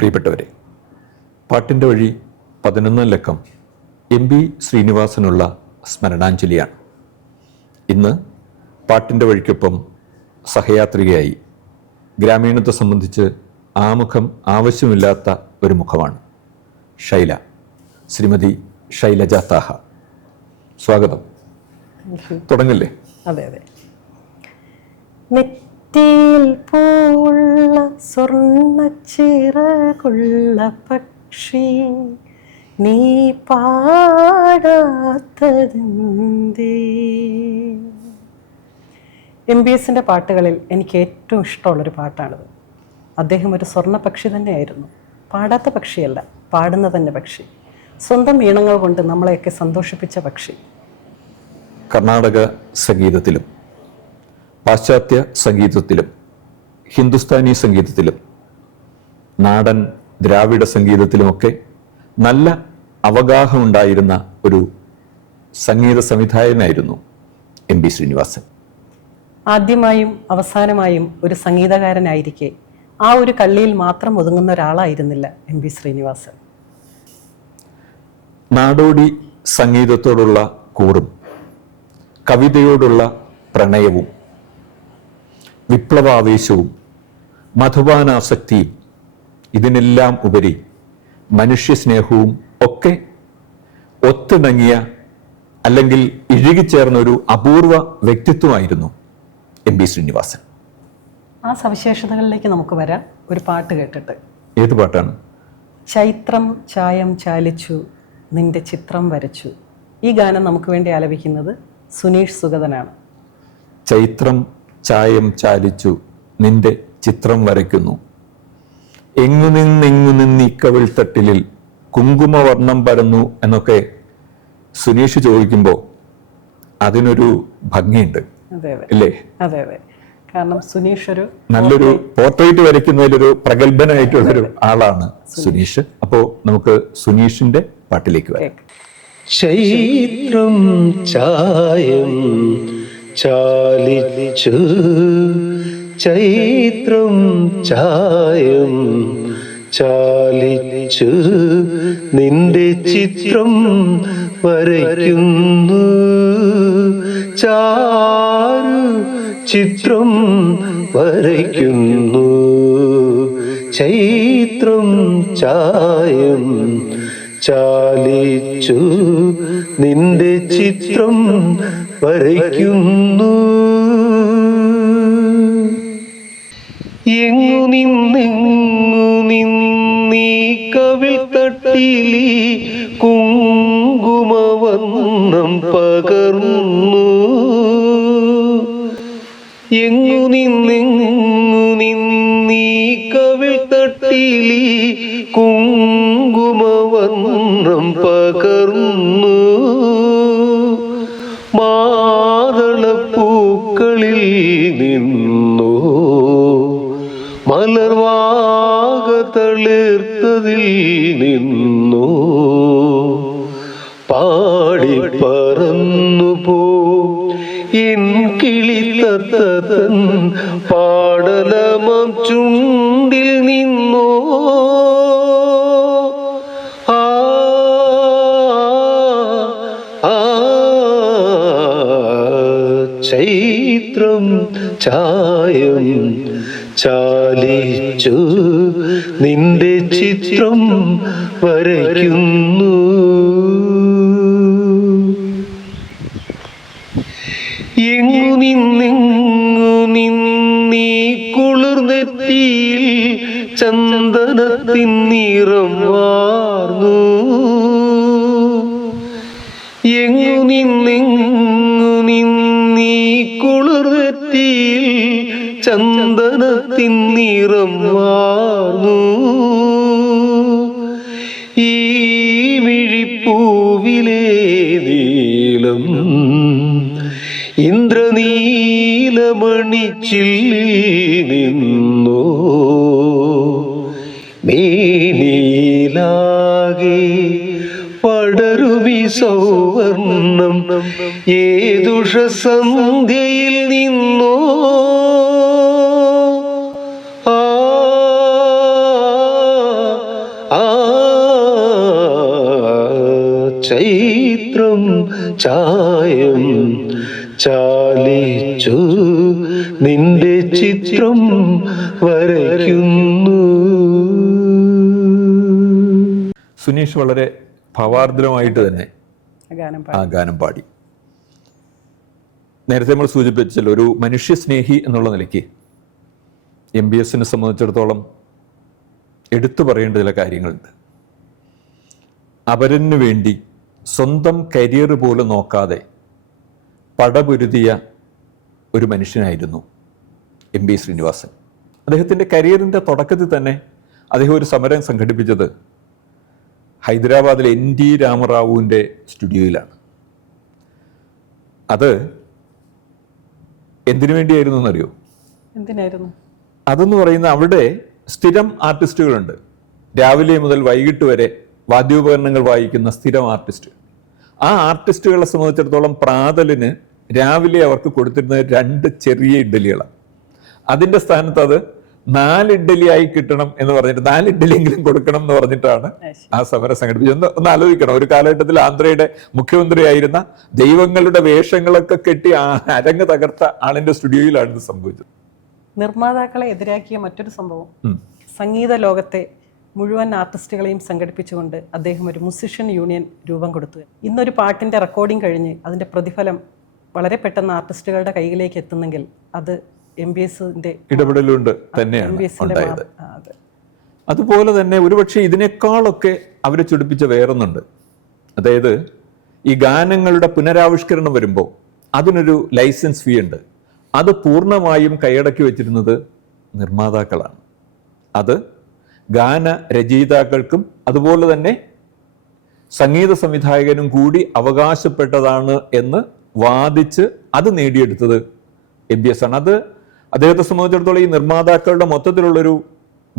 പ്രിയപ്പെട്ടവരെ, പാട്ടിൻ്റെ വഴി 11 ലക്കം MB ശ്രീനിവാസനുള്ള സ്മരണാഞ്ജലിയാണ്. ഇന്ന് പാട്ടിൻ്റെ വഴിക്കൊപ്പം സഹയാത്രികയായി ഗ്രാമീണത്തെ സംബന്ധിച്ച് ആമുഖം ആവശ്യമില്ലാത്ത ഒരു മുഖമാണ് ശൈല, ശ്രീമതി ശൈലജ താഹ. സ്വാഗതം. തുടങ്ങല്ലേ? അതെ അതെ. നെറ്റിയിൽ പൂള്ള സ്വർണ്ണച്ചിറകുള്ള പക്ഷി, നീ പാടാത്തതെന്തേ? MBSൻ്റെ പാട്ടുകളിൽ എനിക്ക് ഏറ്റവും ഇഷ്ടമുള്ളൊരു പാട്ടാണിത്. അദ്ദേഹം ഒരു സ്വർണ്ണ പക്ഷി തന്നെയായിരുന്നു. പാടാത്ത പക്ഷിയല്ല, പാടുന്ന തന്നെ പക്ഷി. സ്വന്തം ഈണങ്ങൾ കൊണ്ട് നമ്മളെയൊക്കെ സന്തോഷിപ്പിച്ച പക്ഷി. കർണാടക സംഗീതത്തിലും പാശ്ചാത്യ സംഗീതത്തിലും ഹിന്ദുസ്ഥാനി സംഗീതത്തിലും നാടൻ ദ്രാവിഡ സംഗീതത്തിലുമൊക്കെ നല്ല അവഗാഹമുണ്ടായിരുന്ന ഒരു സംഗീത സംവിധായകനായിരുന്നു MB ശ്രീനിവാസൻ. ആദ്യമായും അവസാനമായും ഒരു സംഗീതകാരനായിരിക്കെ ആ ഒരു കള്ളിയിൽ മാത്രം ഒതുങ്ങുന്ന ഒരാളായിരുന്നില്ല MB ശ്രീനിവാസൻ. നാടോടി സംഗീതത്തോടുള്ള കൂറും കവിതയോടുള്ള പ്രണയവും വിപ്ലവാവേശവും മധുപാനാസക്തിയും ഇതിനെല്ലാം ഉപരി മനുഷ്യസ്നേഹവും ഒക്കെ ഒത്തിണങ്ങിയ അല്ലെങ്കിൽ ഇഴുകിച്ചേർന്ന ഒരു അപൂർവ വ്യക്തിത്വമായിരുന്നു MB ശ്രീനിവാസൻ. ആ സവിശേഷതകളിലേക്ക് നമുക്ക് വരാം. ഒരു പാട്ട് കേട്ടിട്ട്. ഏത് പാട്ടാണ്? ചൈത്രം ചായം ചാലിച്ചു നിന്റെ ചിത്രം വരച്ചു. ഈ ഗാനം നമുക്ക് വേണ്ടി ആലപിക്കുന്നത് സുനീഷ് സുഗതനാണ്. ചൈത്രം ചായം ചാലിച്ചു നിന്റെ ചിത്രം വരയ്ക്കുന്നു, എങ്ങു നിന്ന് ഈ കവിൾ തട്ടിലിൽ കുങ്കുമവർണ്ണം പരന്നു എന്നൊക്കെ സുനീഷ് ചോദിക്കുമ്പോൾ അതിനൊരു ഭംഗിയുണ്ട്, അല്ലേ? അതെ അതെ. കാരണം സുനീഷ് ഒരു നല്ലൊരു പോർട്രേറ്റ് വരയ്ക്കുന്നതിലൊരു പ്രഗത്ഭനായിട്ടുള്ളൊരു ആളാണ് സുനീഷ്. അപ്പോ നമുക്ക് സുനീഷിന്റെ പാട്ടിലേക്ക് വരാം. ചൈത്രം ചായം ചാലിച്ചു, ചൈത്രം ചായം ചാലിച്ചു നിന്റെ ചിത്രം വരയ്ക്കുന്നു, ചാരു ചിത്രം വരയ്ക്കുന്നു. ചൈത്രം ചായം ചാലിച്ചു നിന്റെ ചിത്രം വരയ്ക്കുന്നു. എങ്ങു നിന്നീ കവിൾ തട്ടിലി കുങ്കുമവർണ്ണം പകർന്നു, എങ്ങു നിന്നീ കവിൾ തട്ടിലി കുങ്കുമവർണ്ണം പകർന്നു. മാതളപ്പൂക്കളിൽ നിന്നോ മലർവാക തളിർത്തതിൽ നിന്നോ പാടി പറന്നു പോ എൻ കിളിത്തത്തൻ പാടലമം ചുണ്ടിൽ നിന്നോ. ചൈത്രം ചായം ചാലിച്ചു നിന്റെ ചിത്രം വരയ്ക്കുന്നു. എങ്ങു നിന്നീ കുളിർനെറ്റിയിൽ ചന്ദനത്തിൻ നിറം വാർന്നു, എങ്ങു നിന്നീ കുളിർനെറ്റിയിൽ ചന്ദനത്തിൻ നിറം വാർന്നു. ഈ മിഴിപ്പൂവിലെ നീലം ഇന്ദ്രനീലമണിച്ചില്ലിൽ നിന്നോ മേനീലാകെ പടരുമി സൗവർണം ഏതുഷ സന്ധ്യയിൽ നിന്നോ. ചൈത്രം ചായം ചാലിച്ചു നിന്റെ ചിത്രം വരയ്ക്കുന്നു. സുനീഷ് വളരെ ഭാവാർദ്രമായിട്ട് തന്നെ ഗാനം ആ ഗാനം പാടി. നേരത്തെ നമ്മൾ സൂചിപ്പിച്ചല്ലോ, ഒരു മനുഷ്യസ്നേഹി എന്നുള്ള നിലയ്ക്ക് MBSനെ സംബന്ധിച്ചിടത്തോളം എടുത്തു പറയേണ്ട ചില കാര്യങ്ങളുണ്ട്. അപരന് വേണ്ടി സ്വന്തം കരിയർ പോലും നോക്കാതെ പടപൊരുതിയ ഒരു മനുഷ്യനായിരുന്നു MB ശ്രീനിവാസൻ. അദ്ദേഹത്തിൻ്റെ കരിയറിൻ്റെ തുടക്കത്തിൽ തന്നെ അദ്ദേഹം ഒരു സമരം സംഘടിപ്പിച്ചത് ഹൈദരാബാദിലെ NT രാമറാവുവിൻ്റെ സ്റ്റുഡിയോയിലാണ്. അത് എന്തിനു വേണ്ടിയായിരുന്നു എന്നറിയോ? എന്തിനായിരുന്നു? അതെന്ന് പറയുന്ന അവിടെ സ്ഥിരം ആർട്ടിസ്റ്റുകളുണ്ട്. രാവിലെ മുതൽ വൈകിട്ട് വരെ വാദ്യോപകരണങ്ങൾ വായിക്കുന്ന സ്ഥിരം ആർട്ടിസ്റ്റ്. ആ ആർട്ടിസ്റ്റുകളെ സംബന്ധിച്ചിടത്തോളം പ്രാതലിന് രാവിലെ അവർക്ക് കൊടുത്തിരുന്നത് 2 ചെറിയ ഇഡ്ഡലികളാണ്. അതിൻ്റെ സ്ഥാനത്ത് അത് 4 ഇഡ്ഡലിയായി കിട്ടണം എന്ന് പറഞ്ഞിട്ട് 4 ഇഡ്ഡലിയെങ്കിലും കൊടുക്കണം എന്ന് പറഞ്ഞിട്ടാണ് ആ സമരം സംഘടിപ്പിച്ചത്. ഒന്ന് ആലോചിക്കണം, ഒരു കാലഘട്ടത്തിൽ ആന്ധ്രയുടെ മുഖ്യമന്ത്രിയായിരുന്ന ദൈവങ്ങളുടെ വേഷങ്ങളൊക്കെ കെട്ടി അരങ്ങ് തകർത്ത ആളിന്റെ സ്റ്റുഡിയോയിലാണ് ഇത് സംഭവിച്ചത്. നിർമ്മാതാക്കളെ എതിരാക്കിയ മറ്റൊരു സംഭവം, സംഗീത ലോകത്തെ മുഴുവൻ ആർട്ടിസ്റ്റുകളെയും സംഘടിപ്പിച്ചുകൊണ്ട് അദ്ദേഹം ഒരു മ്യൂസിഷ്യൻ യൂണിയൻ രൂപം കൊടുത്തു. ഇന്നൊരു പാട്ടിൻ്റെ റെക്കോർഡിംഗ് കഴിഞ്ഞ് അതിൻ്റെ പ്രതിഫലം വളരെ പെട്ടെന്ന് ആർട്ടിസ്റ്റുകളുടെ കയ്യിലേക്ക് എത്തുന്നെങ്കിൽ അത് MBSന്റെ ഇടപെടലുകൊണ്ട് തന്നെയാണ് ഉണ്ടായത്. അതുപോലെ തന്നെ ഒരുപക്ഷെ ഇതിനേക്കാളൊക്കെ അവരെ ചൊടിപ്പിച്ച വേറൊന്നുണ്ട്. അതായത് ഈ ഗാനങ്ങളുടെ പുനരാവിഷ്കരണം വരുമ്പോൾ അതിനൊരു ലൈസൻസ് ഫീ ഉണ്ട്. അത് പൂർണ്ണമായും കൈയടക്കി വെച്ചിരുന്നത് നിർമ്മാതാക്കളാണ്. അത് ഗാന രചയിതാക്കൾക്കും അതുപോലെ തന്നെ സംഗീത സംവിധായകനും കൂടി അവകാശപ്പെട്ടതാണ് എന്ന് വാദിച്ച് അത് നേടിയെടുത്തത് MBS ആണ്. അത് അദ്ദേഹത്തെ സംബന്ധിച്ചിടത്തോളം ഈ നിർമ്മാതാക്കളുടെ മൊത്തത്തിലുള്ളൊരു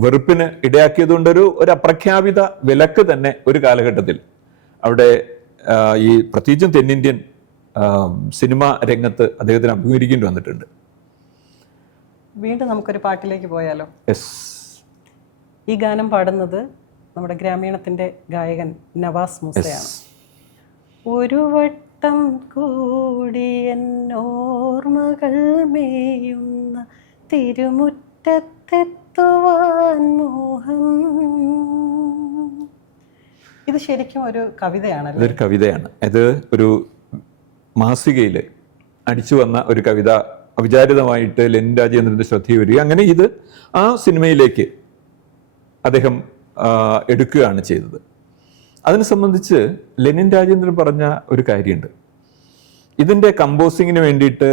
വെറുപ്പിന് ഇടയാക്കിയതുകൊണ്ടൊരു അപ്രഖ്യാപിത വിലക്ക് തന്നെ ഒരു കാലഘട്ടത്തിൽ അവിടെ ഈ പ്രത്യേകിച്ചും തെന്നിന്ത്യൻ സിനിമ രംഗത്ത് അദ്ദേഹത്തിന് അഭിമുഖീകരിക്കേണ്ടി വന്നിട്ടുണ്ട്. വീണ്ടും നമുക്കൊരു പാട്ടിലേക്ക് പോയാലോ? യെസ്. ഈ ഗാനം പാടുന്നത് നമ്മുടെ ഗ്രാമീണത്തിൻ്റെ ഗായകൻ നവാസ് മൂസയാണ്. ഒരു വട്ടം കൂടി എന്നോർമകൾ മേയുന്ന തിരുമുറ്റത്തെത്തുവാൻ മോഹം. ഇത് ശരിക്കും ഒരു കവിതയാണ്. ഇതൊരു കവിതയാണ്. ഇത് ഒരു മാസികയിൽ അടിച്ചു വന്ന ഒരു കവിത അവിചാരിതമായിട്ട് ലെനിൻ രാജേന്ദ്രൻ്റെ ശ്രദ്ധയിൽ വരിക. അങ്ങനെ ഇത് ആ സിനിമയിലേക്ക് അദ്ദേഹം എടുക്കുകയാണ് ചെയ്തത്. അതിനെ സംബന്ധിച്ച് ലെനിൻ രാജേന്ദ്രൻ പറഞ്ഞ ഒരു കാര്യമുണ്ട്. ഇതിൻ്റെ കമ്പോസിങ്ങിന് വേണ്ടിയിട്ട്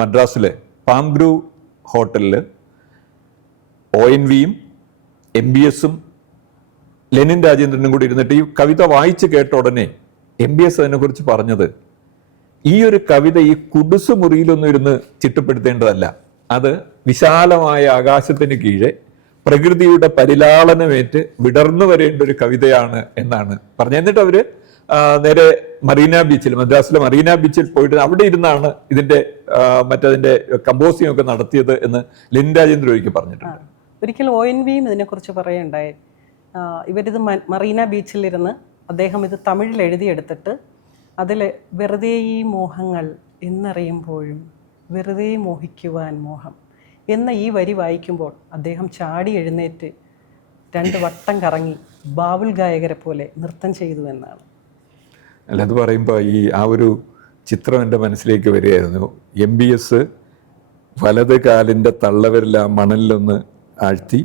മദ്രാസിലെ പാം ഗ്രൂവ് ഹോട്ടലിൽ ONVയും MBSും ലെനിൻ രാജേന്ദ്രനും കൂടി ഇരുന്നിട്ട് ഈ കവിത വായിച്ച് കേട്ട ഉടനെ MBS അതിനെക്കുറിച്ച് പറഞ്ഞത്, ഈ ഒരു കവിത ഈ കുടുസ് മുറിയിലൊന്നും ഇരുന്ന് ചിട്ടപ്പെടുത്തേണ്ടതല്ല, അത് വിശാലമായ ആകാശത്തിന് കീഴെ പ്രകൃതിയുടെ പരിലാളനമേറ്റ് വിടർന്നു വരേണ്ട ഒരു കവിതയാണ് എന്നാണ് പറഞ്ഞത്. എന്നിട്ട് അവര് നേരെ മറീന ബീച്ചിൽ, മദ്രാസിലെ മറീന ബീച്ചിൽ പോയിട്ട് അവിടെ ഇരുന്നാണ് ഇതിന്റെ മറ്റതിന്റെ കമ്പോസിംഗ് ഒക്കെ നടത്തിയത് എന്ന് ലെനിൻ രാജേന്ദ്രൻ ഒരിക്കൽ പറഞ്ഞിട്ടുണ്ട്. ഒരിക്കൽ ONVയും ഇതിനെക്കുറിച്ച് പറയുണ്ടായി. ഇവരിത് മറീന ബീച്ചിലിരുന്ന് അദ്ദേഹം ഇത് തമിഴിൽ എഴുതിയെടുത്തിട്ട് അതിൽ വെറുതെ ഈ മോഹങ്ങൾ എന്നറിയുമ്പോഴും വെറുതെ മോഹിക്കുവാൻ മോഹം എന്ന ഈ വരി വായിക്കുമ്പോൾ അദ്ദേഹം ചാടി എഴുന്നേറ്റ് 2 വട്ടം കറങ്ങി ബാവുൽ ഗായകരെ പോലെ നൃത്തം ചെയ്തു എന്നാണ്. അല്ല, അത് പറയുമ്പോൾ ആ ഒരു ചിത്രം എൻ്റെ മനസ്സിലേക്ക് വരികയായിരുന്നു. MBS വലത് കാലിൻ്റെ തള്ളവരിൽ ആ മണലിലൊന്ന് ആഴ്ത്തി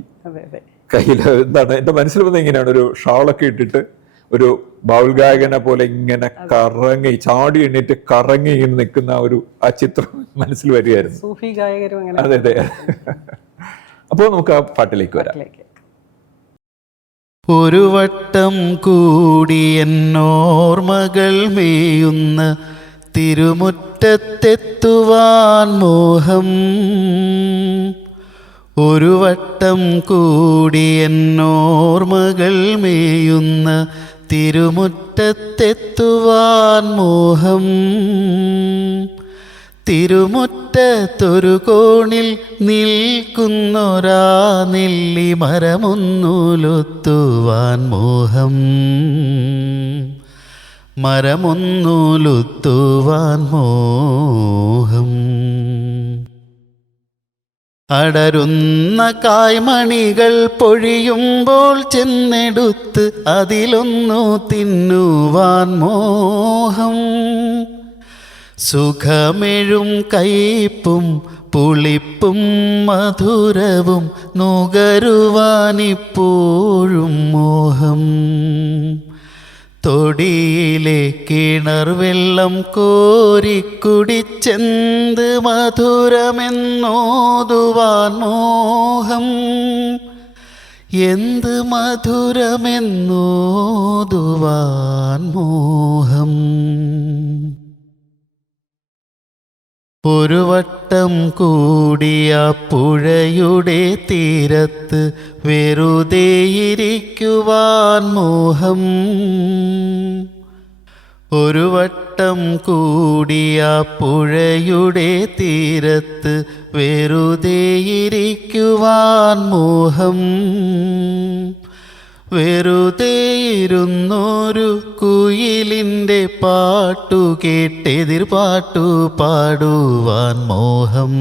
കയ്യിൽ എന്താണ് എൻ്റെ മനസ്സിൽ വന്നത് ഇങ്ങനെയാണ്, ഒരു ഷാളൊക്കെ ഇട്ടിട്ട് ഒരു ബാവുൽ ഗായകനെ പോലെ ഇങ്ങനെ കറങ്ങി ചാടി എണ്ണീറ്റ് കറങ്ങി ഇങ്ങനെ നിൽക്കുന്ന ആ ചിത്രം മനസ്സിൽ വരികയായിരുന്നു. സൂഫി ഗായകരും അങ്ങനെ. അതെ അതെ. അപ്പോൾ നമുക്ക് ആ പാട്ടിലേക്ക് വരാം. ഒരു വട്ടം കൂടി എന്നോർമകൾ മേയുന്ന തിരുമുറ്റത്തെത്തുവാൻ മോഹം. ഒരു വട്ടം കൂടി എന്നോർമകൾ മേയുന്ന തിരുമുറ്റത്തെത്തുവാൻ മോഹം. തിരുമുറ്റത്തൊരു കോണിൽ നിൽക്കുന്നൊരാ നെല്ലി മരമൊന്നുലൊത്തുവാൻ മോഹം. മരമൊന്നുലുത്തുവാൻ മോഹം. അടരുന്ന കായ്മണികൾ പൊഴിയുമ്പോൾ ചെന്നെടുത്ത് അതിലൊന്നു തിന്നുവാൻ മോഹം. സുഖമെഴും കയ്പും പുളിപ്പും മധുരവും നുകരുവാനിപ്പോഴും മോഹം. തൊടിയിലെ കിണർ വെള്ളം കോരിക്കുടിച്ചെന്ത് മധുരമെന്നോതുവാൻ മോഹം. എന്ത് മധുരമെന്നോതുവാൻ മോഹം. ഒരു വട്ടം കൂടിയ പുഴയുടെ തീരത്ത് വെറുതെയിരിക്കുവാൻ മോഹം. ഒരു വട്ടം കൂടിയ പുഴയുടെ തീരത്ത് വെറുതെയിരിക്കുവാൻ മോഹം. വെറുതെയിരുന്നൊരു കുയിലിൻ്റെ പാട്ടു കേട്ടെതിർ പാട്ടു പാടുവാൻ മോഹം.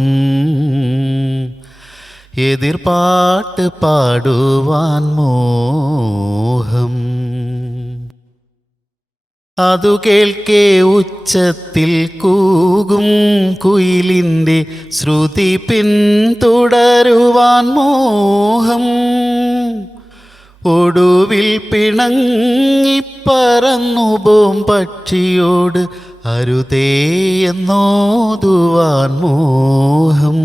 എതിർ പാട്ട് പാടുവാൻ മോഹം. അതു കേൾക്കെ ഉച്ചത്തിൽ കൂകും കുയിലിൻ്റെ ശ്രുതി പിന്തുടരുവാൻ മോഹം. ഒടുവിൽ പിണങ്ങിപ്പറന്നുപോം പക്ഷിയോട് അരുതേ എന്നോതുവാൻ മോഹം.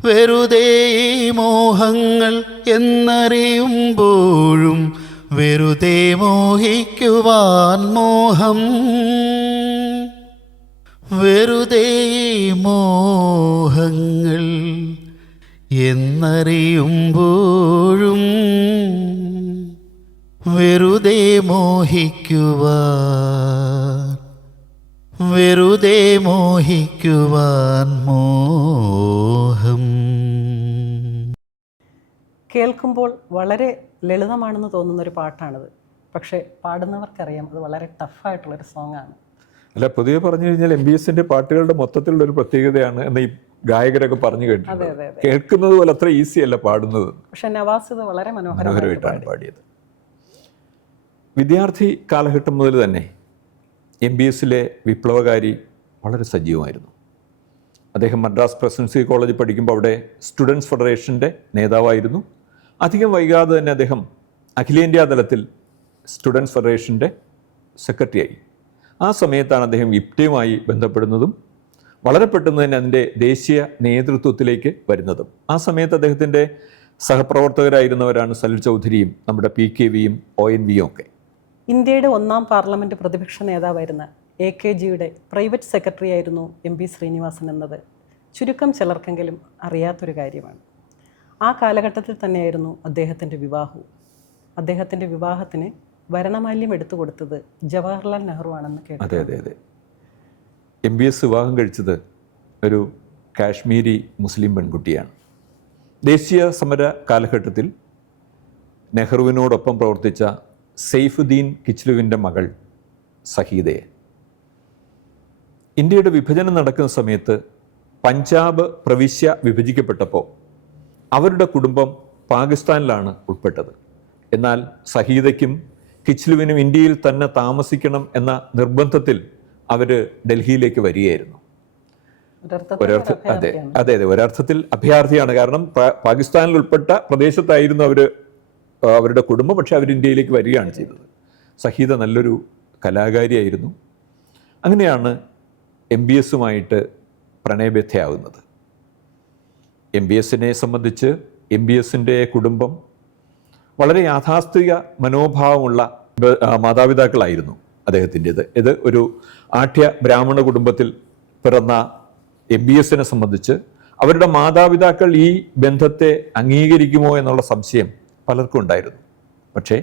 വെറുതെ മോഹങ്ങൾ എന്നറിയുമ്പോഴും വെറുതെ മോഹിക്കുവാൻ മോഹം. വെറുതെ മോഹങ്ങൾ എന്നറിയുമ്പോഴും വെറുതെ മോഹിക്കുവാൻ മോഹം. കേൾക്കുമ്പോൾ വളരെ ലളിതമാണെന്ന് തോന്നുന്നൊരു പാട്ടാണിത്. പക്ഷേ പാടുന്നവർക്കറിയാം അത് വളരെ ടഫായിട്ടുള്ളൊരു സോങ്ങാണ്. അല്ല, പൊതുവെ പറഞ്ഞു കഴിഞ്ഞാൽ MBSന്റെ പാട്ടുകളുടെ മൊത്തത്തിലുള്ള ഒരു പ്രത്യേകതയാണ് എന്ന് ഈ ഗായകരൊക്കെ പറഞ്ഞു കേട്ടിട്ടുണ്ട്. കേൾക്കുന്നത് പോലെ അത്ര ഈസി അല്ല പാടുന്നത്. പക്ഷെ നവാസ് ഇത് വളരെ മനോഹരമായിട്ടാണ് പാടിയത്. വിദ്യാർത്ഥി കാലഘട്ടം മുതൽ തന്നെ MBSലെ വിപ്ലവകാരി വളരെ സജീവമായിരുന്നു. അദ്ദേഹം മദ്രാസ് പ്രസിഡൻസി കോളേജിൽ പഠിക്കുമ്പോൾ അവിടെ സ്റ്റുഡൻസ് ഫെഡറേഷൻ്റെ നേതാവായിരുന്നു. അധികം വൈകാതെ തന്നെ അദ്ദേഹം അഖിലേന്ത്യാ തലത്തിൽ സ്റ്റുഡൻസ് ഫെഡറേഷൻ്റെ സെക്രട്ടറിയായി. ആ സമയത്താണ് അദ്ദേഹം ഇപ്റ്റയുമായി ബന്ധപ്പെടുന്നതും വളരെ പെട്ടെന്ന് തന്നെ അതിൻ്റെ ദേശീയ നേതൃത്വത്തിലേക്ക് വരുന്നതും. ആ സമയത്ത് അദ്ദേഹത്തിൻ്റെ സഹപ്രവർത്തകരായിരുന്നവരാണ് സലിൽ ചൗധരിയും നമ്മുടെ PKVയും ONVയും ഒക്കെ. ഇന്ത്യയുടെ 1ാം പാർലമെൻറ്റ് പ്രതിപക്ഷ നേതാവായിരുന്ന AKGയുടെ പ്രൈവറ്റ് സെക്രട്ടറി ആയിരുന്നു MB ശ്രീനിവാസൻ എന്നത് ചുരുക്കം ചിലർക്കെങ്കിലും അറിയാത്തൊരു കാര്യമാണ്. ആ കാലഘട്ടത്തിൽ തന്നെയായിരുന്നു അദ്ദേഹത്തിൻ്റെ വിവാഹവും. അദ്ദേഹത്തിൻ്റെ വിവാഹത്തിന് വരണമാല്യം എടുത്തു കൊടുത്തത് ജവഹർലാൽ നെഹ്റു ആണെന്ന് കേട്ടു. അതെ അതെ അതെ MBS വിവാഹം കഴിച്ചത് ഒരു കാശ്മീരി മുസ്ലിം പെൺകുട്ടിയാണ്. ദേശീയ സമര കാലഘട്ടത്തിൽ നെഹ്റുവിനോടൊപ്പം പ്രവർത്തിച്ച സെയ്ഫുദ്ദീൻ കിച്ലുവിൻ്റെ മകൾ സഹീദയെ. ഇന്ത്യയുടെ വിഭജനം നടക്കുന്ന സമയത്ത് പഞ്ചാബ് പ്രവിശ്യ വിഭജിക്കപ്പെട്ടപ്പോൾ അവരുടെ കുടുംബം പാകിസ്ഥാനിലാണ് ഉൾപ്പെട്ടത്. എന്നാൽ സഹീദയ്ക്കും കിച്ലുവിനും ഇന്ത്യയിൽ തന്നെ താമസിക്കണം എന്ന നിർബന്ധത്തിൽ അവർ ഡൽഹിയിലേക്ക് വരികയായിരുന്നു. അതെ അതെ അതെ ഒരർത്ഥത്തിൽ അഭയാർത്ഥിയാണ്. കാരണം പാകിസ്ഥാനിൽ ഉൾപ്പെട്ട പ്രദേശത്തായിരുന്നു അവരുടെ കുടുംബം. പക്ഷെ അവർ ഇന്ത്യയിലേക്ക് വരികയാണ് ചെയ്തത്. സഹീദ നല്ലൊരു കലാകാരിയായിരുന്നു. അങ്ങനെയാണ് MBSുമായിട്ട് പ്രണയബദ്ധയാവുന്നത്. MBSനെ സംബന്ധിച്ച് MBSന്റെ കുടുംബം വളരെ യാഥാസ്ഥിക മനോഭാവമുള്ള മാതാപിതാക്കളായിരുന്നു അദ്ദേഹത്തിൻ്റെത്. ഇത് ഒരു ആഠ്യ ബ്രാഹ്മണ കുടുംബത്തിൽ പിറന്ന MBSനെ സംബന്ധിച്ച് അവരുടെ മാതാപിതാക്കൾ ഈ ബന്ധത്തെ അംഗീകരിക്കുമോ എന്നുള്ള സംശയം പലർക്കും ഉണ്ടായിരുന്നു. പക്ഷേ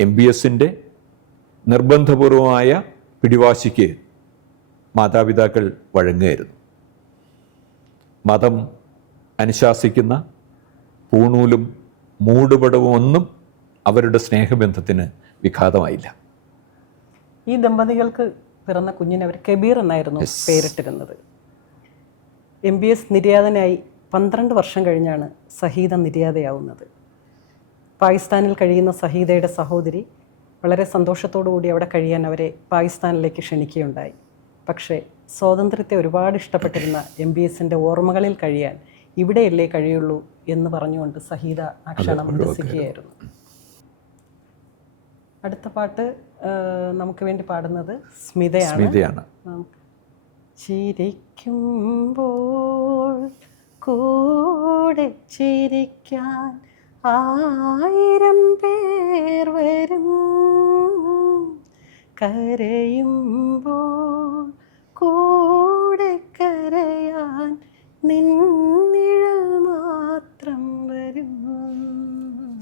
MBSന്റെ നിർബന്ധപൂർവമായ പിടിവാശിക്ക് മാതാപിതാക്കൾ വഴങ്ങുകയായിരുന്നു. മതം അനുശാസിക്കുന്ന പൂണൂലും മൂടുപടവും ഒന്നും അവരുടെ സ്നേഹബന്ധത്തിന് വിഘാതമായില്ല. ഈ ദമ്പതികൾക്ക് പിറന്ന കുഞ്ഞിന് അവർ കബീർ എന്നായിരുന്നു പേരിട്ടിരുന്നത്. MBS നിര്യാതനായി 12 വർഷം കഴിഞ്ഞാണ് സഹീദ നിര്യാതയാവുന്നത്. പാകിസ്ഥാനിൽ കഴിയുന്ന സഹീദയുടെ സഹോദരി വളരെ സന്തോഷത്തോടു കൂടി അവിടെ കഴിയാൻ അവരെ പാകിസ്ഥാനിലേക്ക് ക്ഷണിക്കുകയുണ്ടായി. പക്ഷേ സ്വാതന്ത്ര്യത്തെ ഒരുപാട് ഇഷ്ടപ്പെട്ടിരുന്ന MBSൻ്റെ ഓർമ്മകളിൽ കഴിയാൻ ഇവിടെയല്ലേ കഴിയുള്ളൂ എന്ന് പറഞ്ഞുകൊണ്ട് സഹീദ ആ ക്ഷണം നിരസിക്കുകയായിരുന്നു. അടുത്ത പാട്ട് നമുക്ക് വേണ്ടി പാടുന്നത് സ്മിതയാണ്. ചിരിക്കുമ്പോൾ കൂടെ ചിരിക്കാൻ 1000 പേർ വരും, കരയുമ്പോൾ കൂടെ കരയാൻ നിന്നിഴൽ മാത്രം വരും.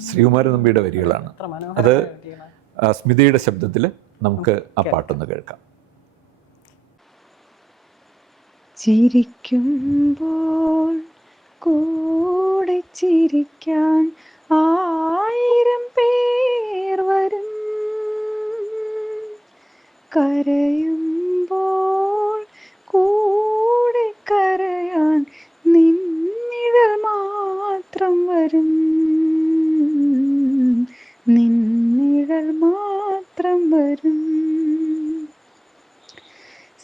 ശ്രീകുമാരൻ നമ്പിയുടെ വരികളാണ് അത്. സ്മിതയുടെ ശബ്ദത്തിൽ നമുക്ക് ആ പാട്ടൊന്ന് കേൾക്കാം. ചിരിക്കുമ്പോൾ കൂടെ ചിരിക്കാൻ 1000 പേർ വരും, കരയുമ്പോൾ കൂടെ കരയാൻ നിന്നിഴൽ മാത്രം വരും, നിന്നിഴൽ മാത്രം വരും.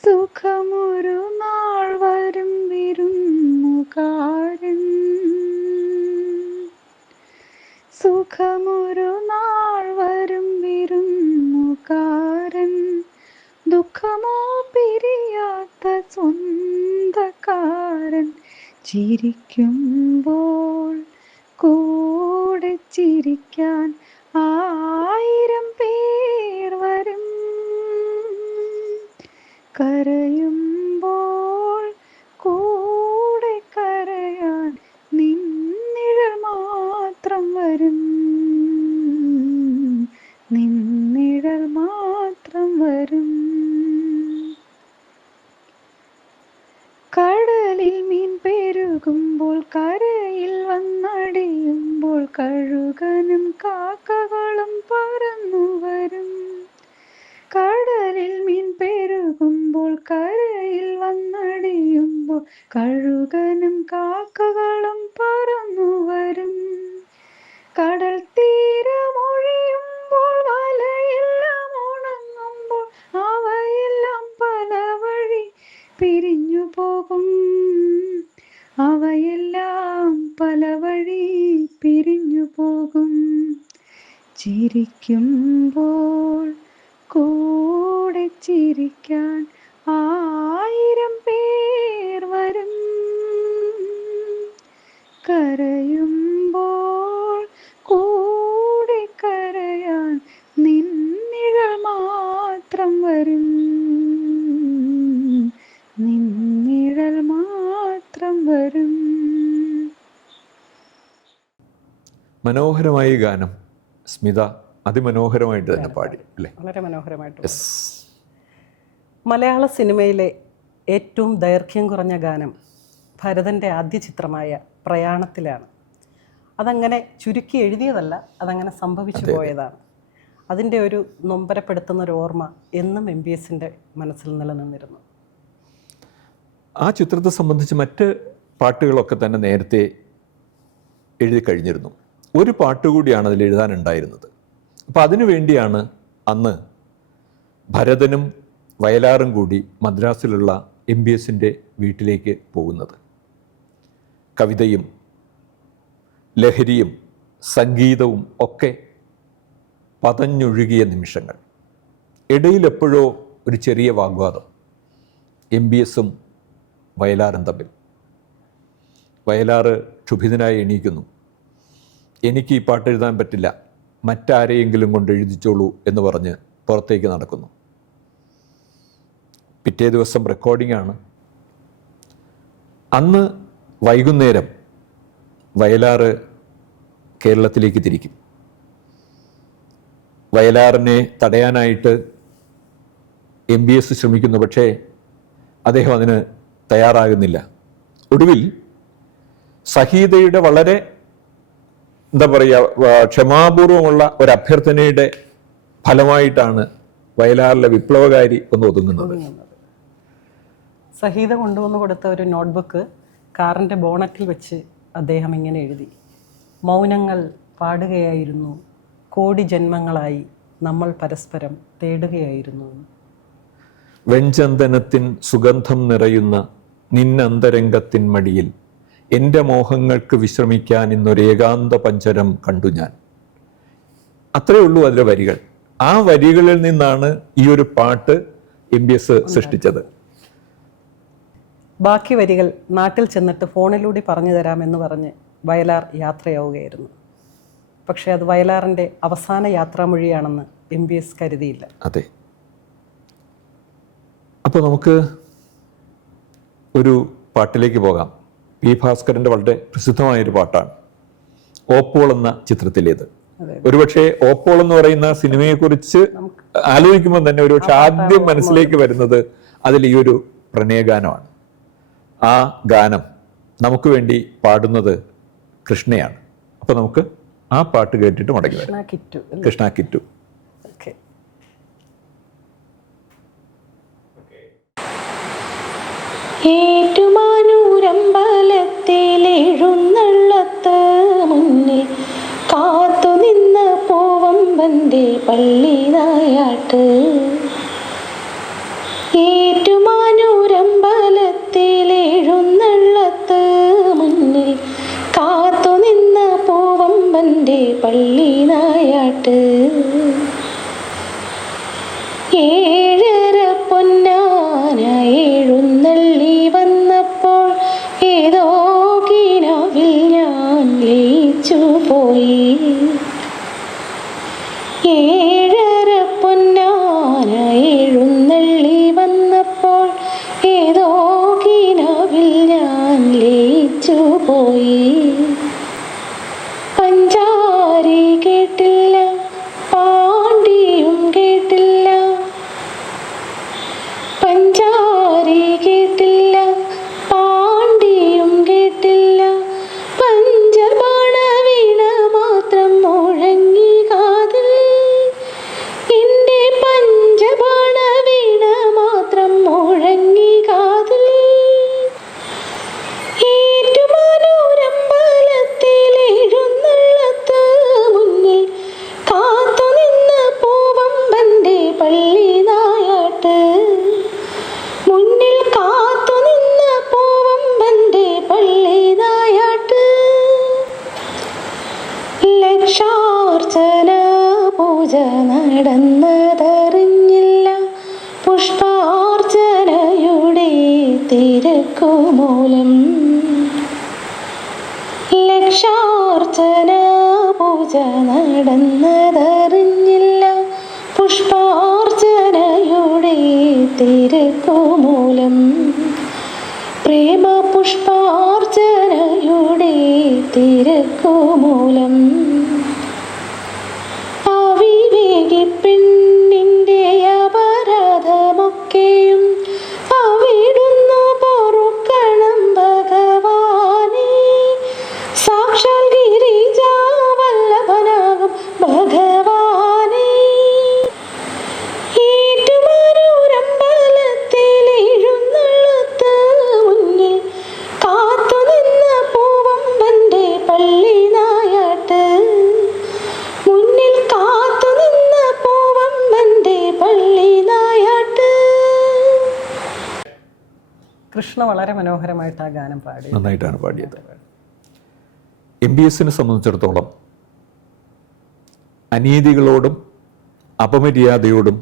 സുഖമൊരു നാൾ വരും വിരുന്നുകാരൻ, സുഖമൊരു നാൾ വരും വിരുന്നുകാരൻ, ദുഃഖമോ പിരിയാത്ത സ്വന്തക്കാരൻ. ചിരിക്കുമ്പോൾ കൂടെ ചിരിക്കാൻ 1000 പേർ വരും, കരയുമ്പോൾ കൂടെ കരയാൻ നിന്നിഴൽ മാത്രം വരും, നിന്നിഴൽ മാത്രം വരും. കടലിൽ മീൻ പെരുകുമ്പോൾ കരയിൽ വന്നടിയുമ്പോൾ കഴുകനും കാക്കകളും പറന്നു വരും. കടലിൽ മീൻ പെരുകുമ്പോൾ കരയിൽ വന്നടിയുമ്പോൾ കഴുകനും കാക്കകളും പറന്നു വരും. കടൽ തീരമൊഴിയുമ്പോൾ വലയെല്ലാം ഉണങ്ങുമ്പോൾ അവയെല്ലാം പല വഴി പിരിഞ്ഞു പോകും, അവയെല്ലാം പല വഴി പിരിഞ്ഞു പോകും. ചിരിക്കുമ്പോൾ കൂടെ ചിരിക്കാൻ 1000 പേർ വരും, കരയുമ്പോൾ കൂടെ കരയാൻ നിന്നിഴൽ മാത്രം വരും, നിന്നിഴൽ മാത്രം വരും. മനോഹരമായ ഗാനം സ്മിത അതിമനോഹരമായിട്ട് തന്നെ പാടി അല്ലേ? വളരെ മനോഹരമായിട്ട്. മലയാള സിനിമയിലെ ഏറ്റവും ദൈർഘ്യം കുറഞ്ഞ ഗാനം ഭരതൻ്റെ ആദ്യ ചിത്രമായ പ്രയാണത്തിലാണ്. അതങ്ങനെ ചുരുക്കി എഴുതിയതല്ല, അതങ്ങനെ സംഭവിച്ചു പോയതാണ്. അതിൻ്റെ ഒരു നൊമ്പരപ്പെടുത്തുന്ന ഒരു ഓർമ്മ എന്നും MBSൻ്റെ മനസ്സിൽ നിലനിന്നിരുന്നു. ആ ചിത്രത്തെ സംബന്ധിച്ച് മറ്റ് പാട്ടുകളൊക്കെ തന്നെ നേരത്തെ എഴുതി കഴിഞ്ഞിരുന്നു. ഒരു പാട്ടുകൂടിയാണ് അതിൽ എഴുതാനുണ്ടായിരുന്നത്. അപ്പം അതിനു വേണ്ടിയാണ് അന്ന് ഭരതനും വയലാറും കൂടി മദ്രാസിലുള്ള MBSൻ്റെ വീട്ടിലേക്ക് പോകുന്നത്. കവിതയും ലഹരിയും സംഗീതവും ഒക്കെ പതഞ്ഞൊഴുകിയ നിമിഷങ്ങൾ. ഇടയിലെപ്പോഴോ ഒരു ചെറിയ വാഗ്വാദം MBSഉം വയലാറും തമ്മിൽ. വയലാറ് ക്ഷുഭിതനായി എണീക്കുന്നു. എനിക്ക് ഈ പാട്ട് എഴുതാൻ പറ്റില്ല, മറ്റാരെയെങ്കിലും കൊണ്ട് എഴുതിച്ചോളൂ എന്ന് പറഞ്ഞ് പുറത്തേക്ക് നടക്കുന്നു. പിറ്റേ ദിവസം റെക്കോർഡിംഗ് ആണ്. അന്ന് വൈകുന്നേരം വയലാറ് കേരളത്തിലേക്ക് തിരിക്കും. വയലാറിനെ തടയാനായിട്ട് MBS ശ്രമിക്കുന്നു, പക്ഷേ അദ്ദേഹം അതിന് തയ്യാറാകുന്നില്ല. ഒടുവിൽ സഹീദയുടെ വളരെ ക്ഷമാപൂർവമുള്ള ഒരു അഭ്യർത്ഥനയുടെ ഫലമായിട്ടാണ് വയലാറിലെ വിപ്ലവകാരി ഒന്ന് ഒതുങ്ങുന്നത്. സഹീത കൊണ്ടുവന്ന് കൊടുത്ത ഒരു നോട്ട്ബുക്ക് കാറിൻ്റെ ബോണറ്റിൽ വെച്ച് അദ്ദേഹം ഇങ്ങനെ എഴുതി: മൗനങ്ങൾ പാടുകയായിരുന്നു, കോടി ജന്മങ്ങളായി നമ്മൾ പരസ്പരം തേടുകയായിരുന്നു. വെഞ്ചന്ദനത്തിൻ സുഗന്ധം നിറയുന്ന നിന്നന്തരംഗത്തിൻ മടിയിൽ എൻ്റെ മോഹങ്ങൾക്ക് വിശ്രമിക്കാൻ ഇന്നൊരേകാന്ത പഞ്ചരം കണ്ടു ഞാൻ. അത്രയേ ഉള്ളൂ അതിലെ വരികൾ. ആ വരികളിൽ നിന്നാണ് ഈ ഒരു പാട്ട് MBS സൃഷ്ടിച്ചത്. ബാക്കി വരികൾ നാട്ടിൽ ചെന്നിട്ട് ഫോണിലൂടെ പറഞ്ഞു തരാമെന്ന് പറഞ്ഞ് വയലാർ യാത്രയാവുകയായിരുന്നു. പക്ഷേ അത് വയലാറിൻ്റെ അവസാന യാത്രാമൊഴിയാണെന്ന് MBS കരുതിയില്ല. അതെ. അപ്പോൾ നമുക്ക് ഒരു പാട്ടിലേക്ക് പോകാം. പി ഭാസ്കരൻ്റെ വളരെ പ്രസിദ്ധമായൊരു പാട്ടാണ്, ഓപ്പോൾ എന്ന ചിത്രത്തിലേത്. ഒരുപക്ഷെ ഓപ്പോൾ എന്ന് പറയുന്ന സിനിമയെക്കുറിച്ച് ആലോചിക്കുമ്പോൾ തന്നെ ഒരുപക്ഷെ ആദ്യം മനസ്സിലേക്ക് വരുന്നത് അതിൽ ഈ ഒരു പ്രണയഗാനമാണ്. ആ ഗാനം നമുക്ക് വേണ്ടി പാടുന്നത് കൃഷ്ണയാണ്. അപ്പൊ നമുക്ക് ആ പാട്ട് കേട്ടിട്ട് മടങ്ങി വരാം. കൃഷ്ണ കിറ്റു. ഏറ്റുമാനൂരമ്പലത്തിലെഴുന്നള്ളത്ത് മുന്നിൽ കാത്തുനിന്ന പൂവമ്പന്റെ പള്ളി നായാട്ട്. ഏറ്റുമാനൂരമ്പലത്തിലെഴുന്നള്ളത്ത് മുന്നിൽ കാത്തുനിന്ന പൂവമ്പന്റെ പള്ളി നായാട്ട്. ഏഴര പൊന്നാന എഴുന്നള്ളി വന്നപ്പോൾ ഏതോ കിനാവിൽ ഞാൻ ലയിച്ചു പോയി. ഏഴര പൊന്നാന എഴുന്നള്ളി വന്നപ്പോൾ ഏതോ കിനാവിൽ ഞാൻ ലയിച്ചു പോയി. പഞ്ചാരി കേട്ടില്ല, പാണ്ടിയും കേട്ടില്ല, പഞ്ചാരി കേട്ടില്ല, പാണ്ടിയും കേട്ടില്ല, പഞ്ചബാണ വീണ മാത്രം മുഴങ്ങി കാതിൽ. എന്റെ പഞ്ചബാണ വീണ മാത്രം മുഴങ്ങി കാതിൽ. ഏറ്റുമാനൂരമ്പലത്തിലെഴുന്നള്ളത്ത് മുന്നിൽ കാത്തുനിന്ന പൂവമ്പന്റെ പള്ളി നായാട്ട്. മുന്നിൽ കാത്തുനിന്ന പൂവമ്പന്റെ പള്ളി നായാട്ട്. ലക്ഷാർച്ചന പൂജ നടന്നതറിഞ്ഞില്ല, പുഷ്പാർച്ചനയുടെ തിരക്കുമൂലം. ലക്ഷാർച്ചന പൂജ നടന്നതറിഞ്ഞില്ല, പുഷ്പാർച്ചനയുടെ തിരക്കുമൂലം. പ്രേമ പുഷ്പാർച്ചനയുടെ തിരക്കുമൂലം. അവിവേകി പെണ്ണിന്റെ അപരാധമൊക്കെയും അവിടുന്നു പൊറുക്കണം ഭഗവാനെ. സാക്ഷാൽ ഗിരിജാവല്ലഭനാകും ഭഗവാനെ. ഏറ്റുമാനൂരമ്പലത്തിലെഴുന്നള്ളത്ത് മുന്നിൽ കാത്തുനിന്ന പൂവമ്പന്റെ പള്ളി നായാട്ട്. മുന്നിൽ കാത്തുനിന്ന പൂവമ്പന്റെ പള്ളി നായാട്ട്. കൃഷ്ണ വളരെ മനോഹരമായിട്ട് ആ ഗാനം പാടി, നന്നായിട്ടാണ് പാടിയത്. MBSനെ സംബന്ധിച്ചിടത്തോളം അനീതികളോടും അപമര്യാദയോടും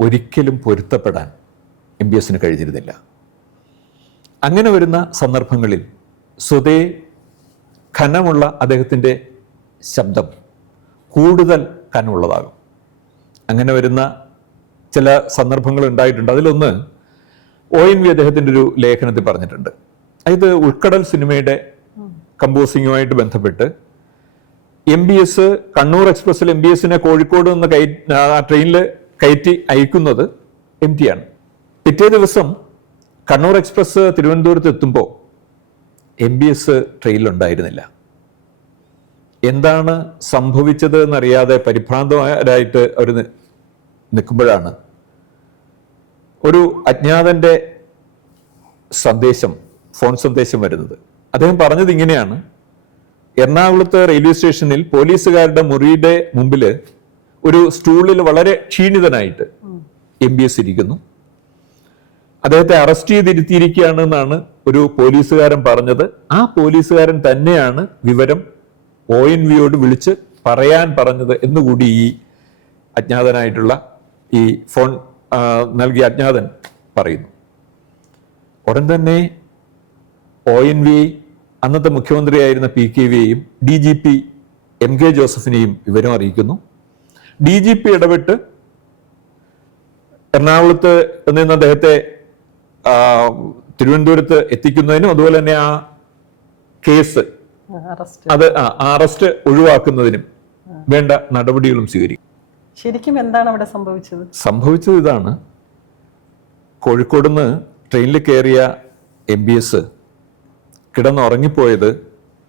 ഒരിക്കലും പൊരുത്തപ്പെടാൻ MBSന് കഴിഞ്ഞിരുന്നില്ല. അങ്ങനെ വരുന്ന സന്ദർഭങ്ങളിൽ സ്വതേ ഖനമുള്ള അദ്ദേഹത്തിൻ്റെ ശബ്ദം കൂടുതൽ കനമുള്ളതാകും. അങ്ങനെ വരുന്ന ചില സന്ദർഭങ്ങൾ ഉണ്ടായിട്ടുണ്ട്. അതിലൊന്ന് ONV അദ്ദേഹത്തിൻ്റെ ഒരു ലേഖനത്തിൽ പറഞ്ഞിട്ടുണ്ട്. അതായത് ഉൾക്കടൽ സിനിമയുടെ കമ്പോസിങ്ങുമായിട്ട് ബന്ധപ്പെട്ട് MBS കണ്ണൂർ എക്സ്പ്രസ്സിൽ MBSനെ കോഴിക്കോട് നിന്ന് ട്രെയിനിൽ കയറ്റി അയക്കുന്നത് MT ആണ്. പിറ്റേ ദിവസം കണ്ണൂർ എക്സ്പ്രസ് തിരുവനന്തപുരത്ത് എത്തുമ്പോൾ MBS ട്രെയിനിലുണ്ടായിരുന്നില്ല. എന്താണ് സംഭവിച്ചത് എന്നറിയാതെ പരിഭ്രാന്തരായിട്ട് അവർ നിൽക്കുമ്പോഴാണ് ഒരു അജ്ഞാതന്റെ ഫോൺ സന്ദേശം വരുന്നത്. അദ്ദേഹം പറഞ്ഞത് ഇങ്ങനെയാണ്: എറണാകുളത്ത് റെയിൽവേ സ്റ്റേഷനിൽ പോലീസുകാരുടെ മുറിയുടെ മുമ്പിൽ ഒരു സ്റ്റൂളിൽ വളരെ ക്ഷീണിതനായിട്ട് MBS ഇരിക്കുന്നു. അദ്ദേഹത്തെ അറസ്റ്റ് ചെയ്തിരുത്തിയിരിക്കുകയാണെന്നാണ് ഒരു പോലീസുകാരൻ പറഞ്ഞത്. ആ പോലീസുകാരൻ തന്നെയാണ് വിവരം ONVയോട് വിളിച്ച് പറയാൻ പറഞ്ഞത് എന്നുകൂടി ഈ അജ്ഞാതനായിട്ടുള്ള ഈ ഫോൺ നൽകിയ അജ്ഞാതൻ പറയുന്നു. ഉടൻ തന്നെ ONV അന്നത്തെ മുഖ്യമന്ത്രിയായിരുന്ന PKVയെയും DGP MK ജോസഫിനെയും വിവരം അറിയിക്കുന്നു. DGP ഇടപെട്ട് എറണാകുളത്ത് നിന്ന് അദ്ദേഹത്തെ തിരുവനന്തപുരത്ത് എത്തിക്കുന്നതിനും അതുപോലെ തന്നെ ആ കേസ് അറസ്റ്റ് ഒഴിവാക്കുന്നതിനും വേണ്ട നടപടികളും സ്വീകരിക്കും. ശരിക്കും എന്താണ് അവിടെ സംഭവിച്ചത്? സംഭവിച്ചത് ഇതാണ്: കോഴിക്കോട് നിന്ന് ട്രെയിനിൽ കയറിയ MBS കിടന്നുറങ്ങിപ്പോയത്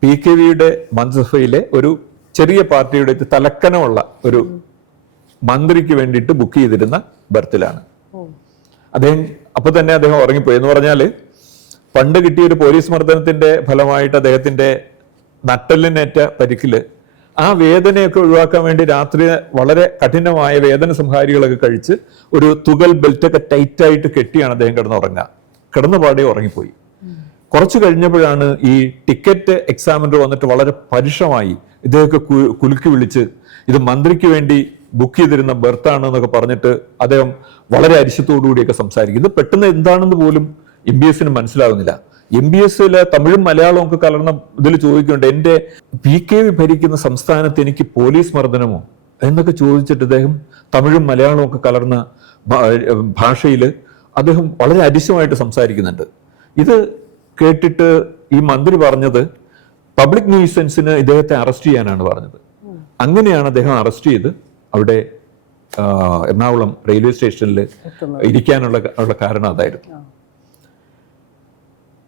PKVയുടെ മന്ത്രിസഭയിലെ ഒരു ചെറിയ പാർട്ടിയുടെ തലക്കനമുള്ള ഒരു മന്ത്രിക്ക് വേണ്ടിയിട്ട് ബുക്ക് ചെയ്തിരുന്ന ബർത്തിലാണ്. അപ്പൊ തന്നെ അദ്ദേഹം ഉറങ്ങിപ്പോയി. എന്ന് പറഞ്ഞാല് പണ്ട് കിട്ടിയ ഒരു പോലീസ് മർദ്ദനത്തിന്റെ ഫലമായിട്ട് അദ്ദേഹത്തിന്റെ നട്ടെല്ലിനേറ്റ പരിക്കില് ആ വേദനയൊക്കെ ഒഴിവാക്കാൻ വേണ്ടി രാത്രി വളരെ കഠിനമായ വേദന സംഹാരികളൊക്കെ കഴിച്ച് ഒരു തുകൽ ബെൽറ്റൊക്കെ ടൈറ്റായിട്ട് കെട്ടിയാണ് അദ്ദേഹം കിടന്നപാടെ ഉറങ്ങിപ്പോയി. കുറച്ചു കഴിഞ്ഞപ്പോഴാണ് ഈ ടിക്കറ്റ് എക്സാമിനർ വന്നിട്ട് വളരെ പരുഷമായി ഇദ്ദേഹത്തെ കുലുക്കി വിളിച്ച് ഇത് മന്ത്രിക്ക് വേണ്ടി ബുക്ക് ചെയ്തിരുന്ന ബെർത്താണ് എന്നൊക്കെ പറഞ്ഞിട്ട് അദ്ദേഹം വളരെ അരിശത്തോടുകൂടിയൊക്കെ സംസാരിക്കുന്നത്. പെട്ടെന്ന് എന്താണെന്ന് പോലും MBSന് മനസ്സിലാകുന്നില്ല. MBSലെ തമിഴും മലയാളവും ഒക്കെ കലർന്ന ഇതിൽ ചോദിക്കുന്നുണ്ട്, എന്റെ PKV ഭരിക്കുന്ന സംസ്ഥാനത്ത് എനിക്ക് പോലീസ് മർദ്ദനമോ എന്നൊക്കെ ചോദിച്ചിട്ട് അദ്ദേഹം തമിഴും മലയാളവും ഒക്കെ കലർന്ന ഭാഷയിൽ അദ്ദേഹം വളരെ അരിശമായിട്ട് സംസാരിക്കുന്നുണ്ട്. ഇത് കേട്ടിട്ട് ഈ മന്ത്രി പറഞ്ഞത് പബ്ലിക് ന്യൂസൻസിന് ഇദ്ദേഹത്തെ അറസ്റ്റ് ചെയ്യാനാണ് പറഞ്ഞത്. അങ്ങനെയാണ് അദ്ദേഹം അറസ്റ്റ് ചെയ്ത് അവിടെ എറണാകുളം റെയിൽവേ സ്റ്റേഷനിൽ ഇരിക്കാനുള്ള കാരണം അതായിരുന്നു.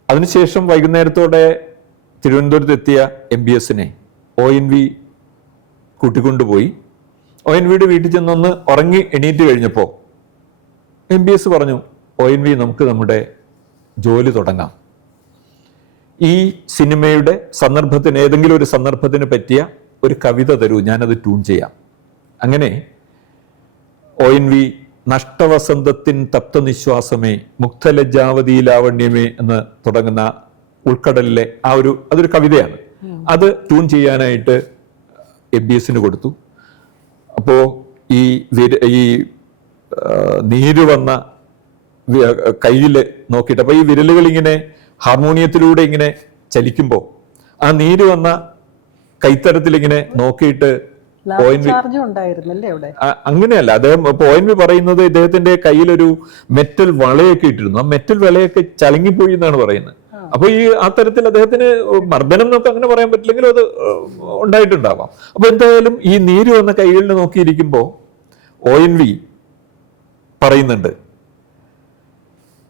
അതിനുശേഷം വൈകുന്നേരത്തോടെ തിരുവനന്തപുരത്ത് എത്തിയ MBSനെ ONV കൂട്ടിക്കൊണ്ടുപോയി. ONVയുടെ വീട്ടിൽ ചെന്നൊന്ന് ഉറങ്ങി എണീറ്റ് കഴിഞ്ഞപ്പോൾ MBS പറഞ്ഞു, ONV നമുക്ക് നമ്മുടെ ജോലി തുടങ്ങാം. ഈ സിനിമയുടെ സന്ദർഭത്തിന് ഏതെങ്കിലും ഒരു സന്ദർഭത്തിന് പറ്റിയ ഒരു കവിത തരൂ, ഞാനത് ട്യൂൺ ചെയ്യാം. അങ്ങനെ ONV നഷ്ടവസന്തത്തിൻ തപ്തനിശ്വാസമേ മുക്തലജ്ജാവതി ലാവണ്യമേ എന്ന് തുടങ്ങുന്ന ഉൾക്കടലിലെ അതൊരു കവിതയാണ്. അത് ട്യൂൺ ചെയ്യാനായിട്ട് MBSന് കൊടുത്തു. അപ്പോ ഈ നീര് വന്ന കയ്യിൽ നോക്കിയിട്ട്, അപ്പൊ ഈ വിരലുകൾ ഇങ്ങനെ ഹാർമോണിയത്തിലൂടെ ഇങ്ങനെ ചലിക്കുമ്പോൾ ആ നീര് വന്ന കൈത്തരത്തിൽ ഇങ്ങനെ നോക്കിയിട്ട് അങ്ങനെയല്ല അദ്ദേഹം ONV പറയുന്നത് ഇദ്ദേഹത്തിന്റെ കയ്യിലൊരു മെറ്റൽ വളയൊക്കെ ഇട്ടിരുന്നു. ആ മെറ്റൽ വളയൊക്കെ ചലങ്ങിപ്പോയി എന്നാണ് പറയുന്നത്. അപ്പൊ ആ തരത്തിൽ അദ്ദേഹത്തിന് മർദ്ദനം എന്നൊക്കെ അങ്ങനെ പറയാൻ പറ്റില്ലെങ്കിലും അത് ഉണ്ടായിട്ടുണ്ടാവാം. അപ്പൊ എന്തായാലും ഈ നീര് വന്ന കൈകളിൽ നോക്കിയിരിക്കുമ്പോ ONV പറയുന്നുണ്ട്,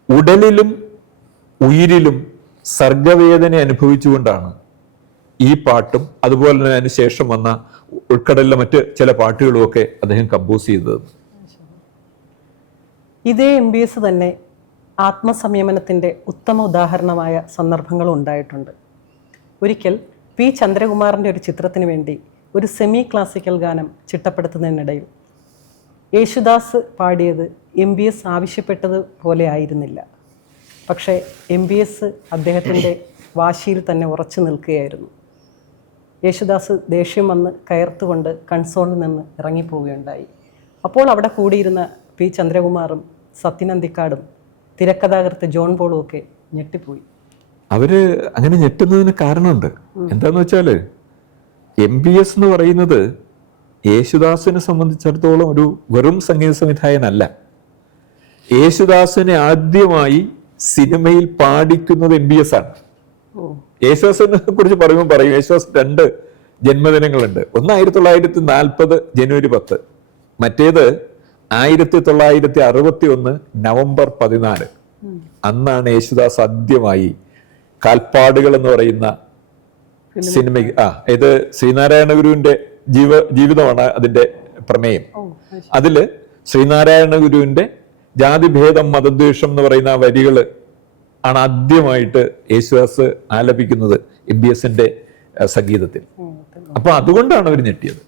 ഉടലിലും ഉയിരിലും സർഗവേദന അനുഭവിച്ചുകൊണ്ടാണ് ഈ പാട്ടും അതുപോലെ തന്നെ അതിന് ശേഷം വന്ന ഉൾക്കടലിലെ മറ്റ് ചില പാട്ടുകളും ഒക്കെ അദ്ദേഹം കമ്പോസ് ചെയ്തത്. ഇതേ MBS തന്നെ ആത്മസംയമനത്തിൻ്റെ ഉത്തമ ഉദാഹരണമായ സന്ദർഭങ്ങളും ഉണ്ടായിട്ടുണ്ട്. ഒരിക്കൽ P. ചന്ദ്രകുമാറിൻ്റെ ഒരു ചിത്രത്തിന് വേണ്ടി ഒരു സെമി ക്ലാസിക്കൽ ഗാനം ചിട്ടപ്പെടുത്തുന്നതിനിടയിൽ യേശുദാസ് പാടിയത് MBS ആവശ്യപ്പെട്ടത് പോലെ ആയിരുന്നില്ല. പക്ഷേ MBS അദ്ദേഹത്തിൻ്റെ വാശിയിൽ തന്നെ ഉറച്ചു നിൽക്കുകയായിരുന്നു. യേശുദാസ് ദേഷ്യം വന്ന് കയർത്തുകൊണ്ട് കൺസോളിൽ നിന്ന് ഇറങ്ങിപ്പോവുകയുണ്ടായി. അപ്പോൾ അവിടെ കൂടിയിരുന്ന P. ചന്ദ്രകുമാറും സത്യനന്ദിക്കാടും തിരക്കഥാകൃത്ത് ജോൺ പോളും ഒക്കെ ഞെട്ടിപ്പോയി. അവര് അങ്ങനെ ഞെട്ടുന്നതിന് കാരണമുണ്ട്. എന്താന്ന് വെച്ചാല് MBS എന്ന് പറയുന്നത് യേശുദാസിനെ സംബന്ധിച്ചിടത്തോളം ഒരു വെറും സംഗീത സംവിധായകനല്ല. യേശുദാസിനെ ആദ്യമായി സിനിമയിൽ പാടിക്കുന്നത് MBS ആണ്. യേശുദാസിനെ കുറിച്ച് പറയുമ്പോൾ പറയും, യേശുദാസ് 2 ജന്മദിനങ്ങളുണ്ട്. ഒന്ന് 1940 ജനുവരി 10, മറ്റേത് 1961 നവംബർ 14. അന്നാണ് യേശുദാസ് ആദ്യമായി കാൽപ്പാടുകൾ എന്ന് പറയുന്ന സിനിമ, ഇത് ശ്രീനാരായണ ഗുരുവിന്റെ ജീവിതമാണ് അതിന്റെ പ്രമേയം. അതില് ശ്രീനാരായണ ഗുരുവിന്റെ ജാതിഭേദം മതദ്വേഷം എന്ന് പറയുന്ന ആ വരികൾ ആണ് ആദ്യമായിട്ട് യേശുദാസ് ആലപിക്കുന്നത് MBSന്റെ സംഗീതത്തിൽ. അപ്പൊ അതുകൊണ്ടാണ് അവർ ഞെട്ടിയത്.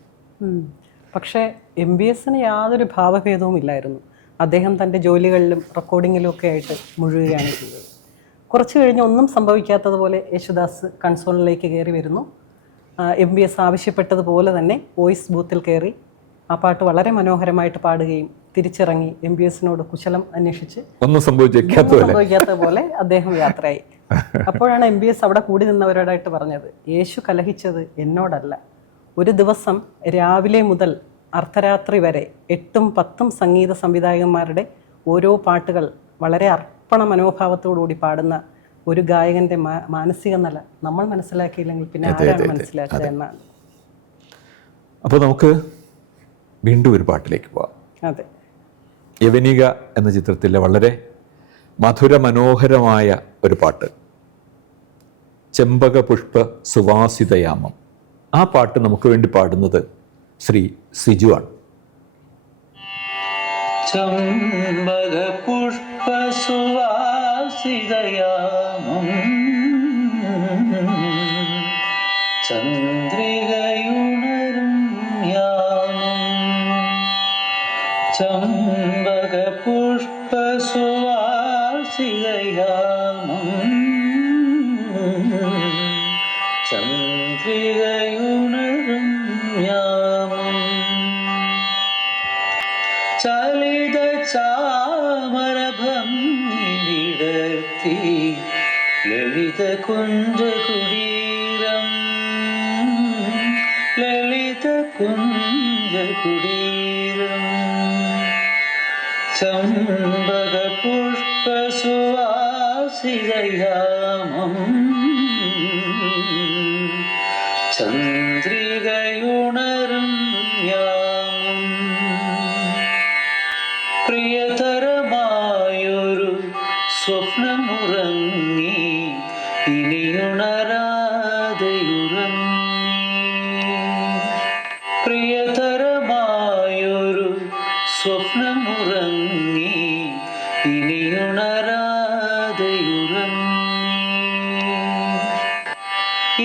പക്ഷേ MBSന് യാതൊരു ഭാവഭേദവും ഇല്ലായിരുന്നു. അദ്ദേഹം തൻ്റെ ജോലികളിലും റെക്കോർഡിങ്ങിലും ഒക്കെ ആയിട്ട് മുഴുകുകയാണ് ചെയ്തത്. കുറച്ച് കഴിഞ്ഞ് ഒന്നും സംഭവിക്കാത്തതുപോലെ യേശുദാസ് കൺസോളിലേക്ക് കയറി വരുന്നു. MBS ആവശ്യപ്പെട്ടതുപോലെ തന്നെ വോയിസ് ബൂത്തിൽ കയറി ആ പാട്ട് വളരെ മനോഹരമായിട്ട് പാടുകയും തിരിച്ചിറങ്ങി MBSനോട് കുശലം അന്വേഷിച്ച് ഒന്നും സംഭവിക്കാത്ത പോലെ അദ്ദേഹം യാത്രയായി. അപ്പോഴാണ് MBS അവിടെ കൂടി നിന്നവരോടായിട്ട് പറഞ്ഞത്, യേശു കലഹിച്ചത് എന്നോടല്ല. ഒരു ദിവസം രാവിലെ മുതൽ അർദ്ധരാത്രി വരെ 8ഉം 10ഉം സംഗീത സംവിധായകന്മാരുടെ ഓരോ പാട്ടുകൾ വളരെ അർപ്പണ മനോഭാവത്തോടുകൂടി പാടുന്ന ഒരു ഗായകന്റെ മാനസിക നില നമ്മൾ മനസ്സിലാക്കിയില്ലെങ്കിൽ പിന്നെ ആരാണ് മനസ്സിലാക്കുക എന്നാണ്. അപ്പോൾ നമുക്ക് വീണ്ടും ഒരു പാട്ടിലേക്ക് പോവാം. അതെ, യവനിക എന്ന ചിത്രത്തിലെ വളരെ മധുര മനോഹരമായ ഒരു പാട്ട്, ചെമ്പക പുഷ്പ സുവാസിതയാമം. ആ പാട്ട് നമുക്ക് വേണ്ടി പാടുന്നത് ശ്രീ സിജു ആണ്. ചെമ്പക പുഷ്പ സുവാസിതയാമം ചന്ദ്രികയുണരും യാമം, ചെമ്പക പുഷ്പ സുവാസിതയാമം ചന്ദ്രികയുണരും യാമം, ചലിത ചാമരഭംഗിടർത്തി ലളിത കുഞ്ചകുടീരം, ലളിത കുഞ്ചകുടീരം, ചെമ്പക പുഷ്പ സുവാസിതയാമം ചന്ദ്രികയുണരും യാമം, പ്രിയതരമായൊരു സ്വപ്നമുറങ്ങി ഇനിയുണരാതെയുറങ്ങി, പ്രിയതരമായൊരു സ്വപ്നമുറങ്ങി ഇനിയുണരാതെയുറങ്ങി,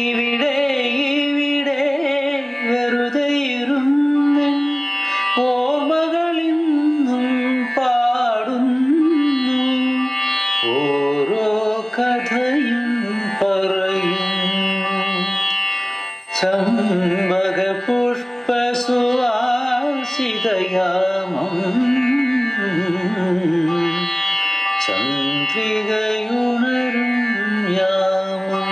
ഇവിടെ ഇവിടെ വെറുതെ ഇരുന്നെൻ ഓർമ്മകളിന്നും പാടുന്നു, ഓരോ കഥയും പറയുന്നു, ചെമ്പക പുഷ്പ സുവാസിതയാമം ചന്ദ്രികയുണരും യാമം,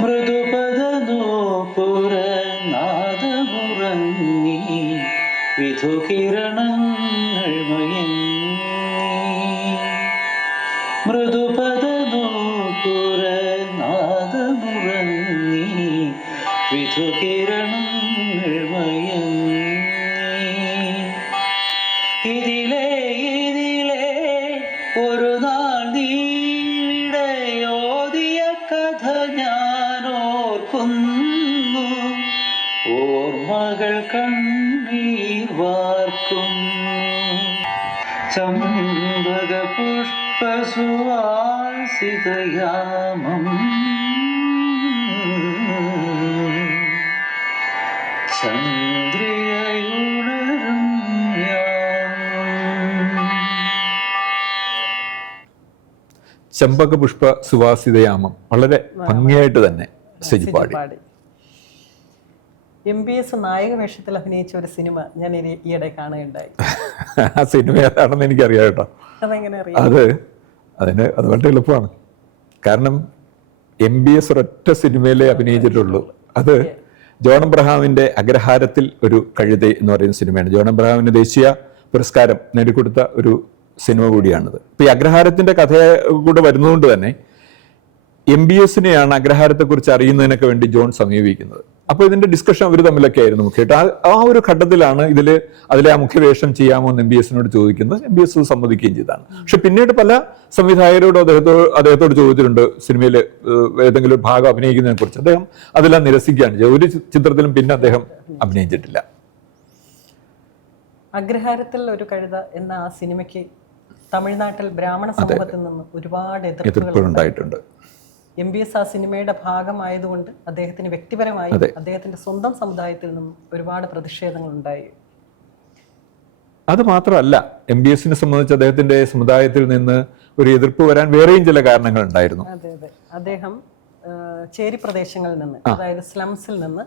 മൃദുപദനൂപുരനാദമുറങ്ങി വിധുകിരണങ്ങൾ മയങ്ങി, മൃദുപദനൂപുരനാദമുറങ്ങി വിധുകിരണങ്ങൾ മയങ്ങി, ഇതിലേ ഇതിലേ ഒരു നാൾ നീവിടയോതിയ കഥ ഞാനോർക്കുന്നു, ഓർമ്മകൾ കണ്ണീർ വാർക്കുന്നു, ചെമ്പക പുഷ്പ സുവാസിതയാമം ചന്ദ്രികയുണരും യാമം. ചെമ്പക പുഷ്പ സുവാസിതയാമം വളരെ ഭംഗിയായിട്ട് തന്നെ സിജു പാടി. MBS നായക വേഷത്തിൽ അഭിനയിച്ച ഒരു സിനിമ ഞാൻ ഈയിടെ കാണുകയുണ്ടായി. ആ സിനിമ ഏതാണെന്ന് എനിക്കറിയാം കേട്ടോ. അതെങ്ങനെ അറിയാം? അത് വളരെ എളുപ്പമാണ്. കാരണം MBS ഒരൊറ്റ സിനിമയിലേ അഭിനയിച്ചിട്ടുള്ളൂ. അത് ജോൺ എബ്രഹാമിന്റെ അഗ്രഹാരത്തിൽ ഒരു കഴുത എന്ന് പറയുന്ന സിനിമയാണ്. ജോൺ എബ്രഹാമിന് ദേശീയ പുരസ്കാരം നേടിക്കൊടുത്ത ഒരു സിനിമ കൂടിയാണിത്. ഇപ്പൊ ഈ അഗ്രഹാരത്തിന്റെ കഥ കൂടെ വരുന്നതുകൊണ്ട് തന്നെ MBSനെയാണ് അഗ്രഹാരത്തെക്കുറിച്ച് അറിയുന്നതിനൊക്കെ വേണ്ടി ജോൺ സമീപിക്കുന്നത്. അപ്പോൾ ഇതിന്റെ ഡിസ്കഷൻ അവർ തമ്മിലൊക്കെ ആയിരുന്നു മുഖ്യമായിട്ട്. ആ ഒരു ഘട്ടത്തിലാണ് അതിലെ ആ മുഖ്യവേഷം ചെയ്യാമോ എന്ന് MBSനോട് ചോദിക്കുന്നത്. MBS സമ്മതിക്കുകയും ചെയ്തതാണ്. പക്ഷെ പിന്നീട് പല സംവിധായകരോട് അദ്ദേഹത്തോട് ചോദിച്ചിട്ടുണ്ട് സിനിമയിൽ ഏതെങ്കിലും ഭാഗം അഭിനയിക്കുന്നതിനെ കുറിച്ച്. അദ്ദേഹം അതെല്ലാം നിരസിക്കുകയാണ് ചെയ്തത്. ഒരു ചിത്രത്തിലും പിന്നെ അദ്ദേഹം അഭിനയിച്ചിട്ടില്ല. അഗ്രഹാരത്തിൽ ഒരു കഴുത എന്ന ആ സിനിമയ്ക്ക് തമിഴ്നാട്ടിൽ ബ്രാഹ്മണ സമൂഹത്തിൽ നിന്ന് ഒരുപാട് എതിർപ്പുകൾ ഉണ്ടായിട്ടുണ്ട്. MBS ആ സിനിമയുടെ ഭാഗമായതുകൊണ്ട് അദ്ദേഹത്തിന് വ്യക്തിപരമായി അദ്ദേഹത്തിന്റെ സ്വന്തം സമുദായത്തിൽ നിന്നും ഒരുപാട് പ്രതിഷേധങ്ങൾ ഉണ്ടായി. അത് മാത്രമല്ല, MBSനെ സംബന്ധിച്ച് അദ്ദേഹത്തിന്റെ സമുദായത്തിൽ നിന്ന് ഒരു എതിർപ്പ് വരാൻ വേറെയും ചില കാരണങ്ങൾ ഉണ്ടായിരുന്നു. അതെ അതെ, അദ്ദേഹം ചേരി പ്രദേശങ്ങളിൽ നിന്ന്, അതായത് സ്ലംസിൽ നിന്ന്